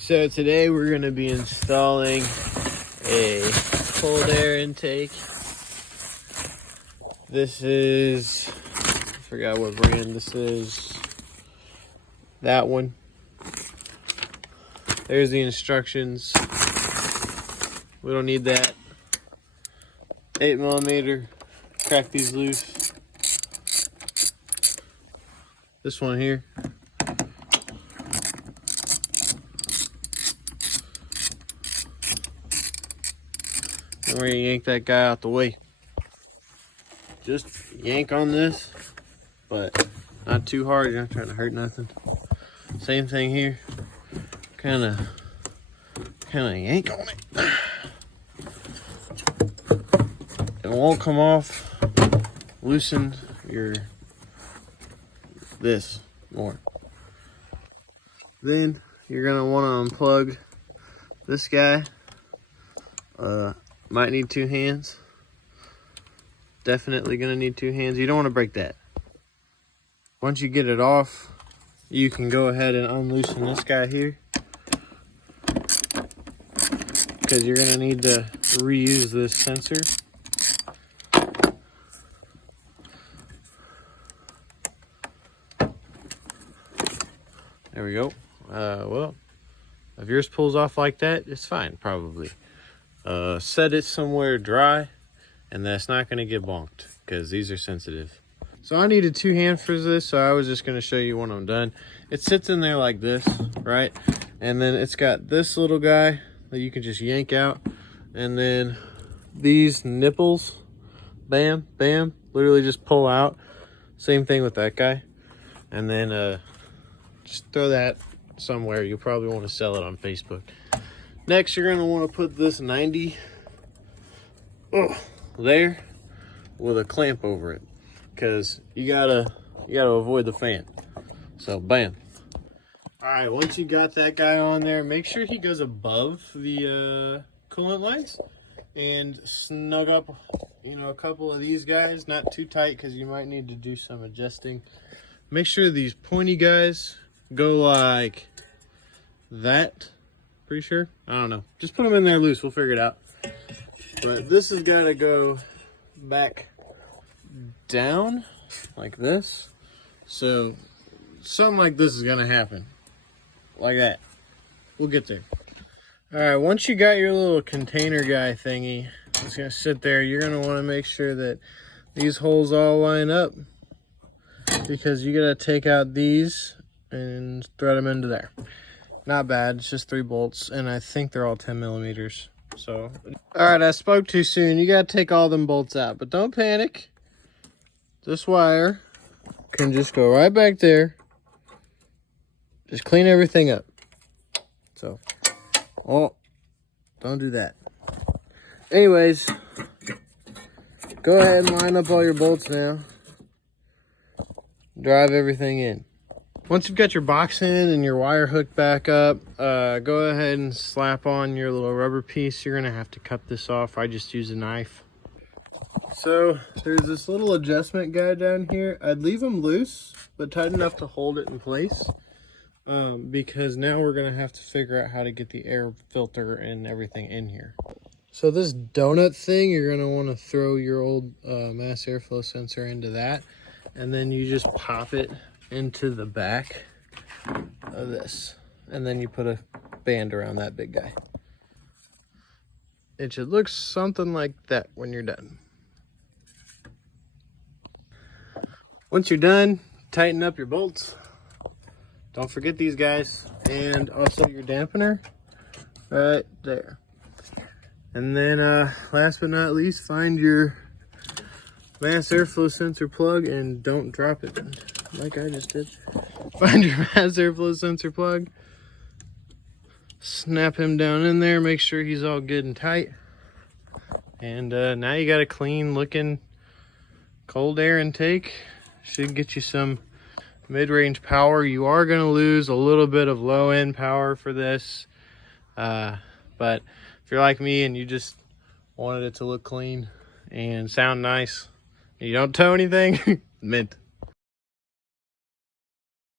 So today we're going to be installing a cold air intake. This is, I forgot what brand this is. That one. There's the instructions. We don't need that. 8mm. Crack these loose. This one here. And we're gonna yank that guy out the way. Just yank on this, but not too hard. You're not trying to hurt nothing. Same thing here. Kind of yank on it. It won't come off. Loosen this more. Then you're gonna want to unplug this guy. Might need two hands. Definitely gonna need two hands. You don't want to break that. Once you get it off, you can go ahead and unloosen this guy here, because you're gonna need to reuse this sensor. There we go. Well, if yours pulls off like that, it's fine, probably. Set it somewhere dry, and that's not going to get bonked, because these are sensitive. So I needed two hands for this, so I was just going to show you when I'm done. It sits in there like this, right? And then it's got this little guy that you can just yank out. And then these nipples, bam, bam, literally just pull out. Same thing with that guy. And then just throw that somewhere. You'll probably want to sell it on Facebook. Next, you're going to want to put this 90 there with a clamp over it, because you gotta avoid the fan. So bam. All right, once you got that guy on there, make sure he goes above the coolant lines, and snug up, a couple of these guys, not too tight, because you might need to do some adjusting. Make sure these pointy guys go like that. Pretty sure. I don't know. Just put them in there loose. We'll figure it out. But this has got to go back down like this. So something like this is going to happen. Like that. We'll get there. All right. Once you got your little container guy thingy, it's going to sit there. You're going to want to make sure that these holes all line up, because you got to take out these and thread them into there. Not bad. It's just 3 bolts, and I think they're all 10mm. So, all right, I spoke too soon. You got to take all them bolts out, but don't panic. This wire can just go right back there. Just clean everything up. So, oh, don't do that. Anyways, go ahead and line up all your bolts now. Drive everything in. Once you've got your box in and your wire hooked back up, go ahead and slap on your little rubber piece. You're gonna have to cut this off. I just use a knife. So there's this little adjustment guide down here. I'd leave them loose, but tight enough to hold it in place, because now we're gonna have to figure out how to get the air filter and everything in here. So this donut thing, you're gonna wanna throw your old mass airflow sensor into that, and then you just pop it into the back of this, and then you put a band around that big guy. It should look something like that when you're done. Once you're done, tighten up your bolts. Don't forget these guys, and also your dampener right there. And then last but not least, find your mass airflow sensor plug, and don't drop it like I just did. Find your mass airflow sensor plug, snap him down in there, make sure he's all good and tight, and now you got a clean looking cold air intake. Should get you some mid-range power. You are going to lose a little bit of low end power for this, but if you're like me and you just wanted it to look clean and sound nice, you don't tow anything, mint.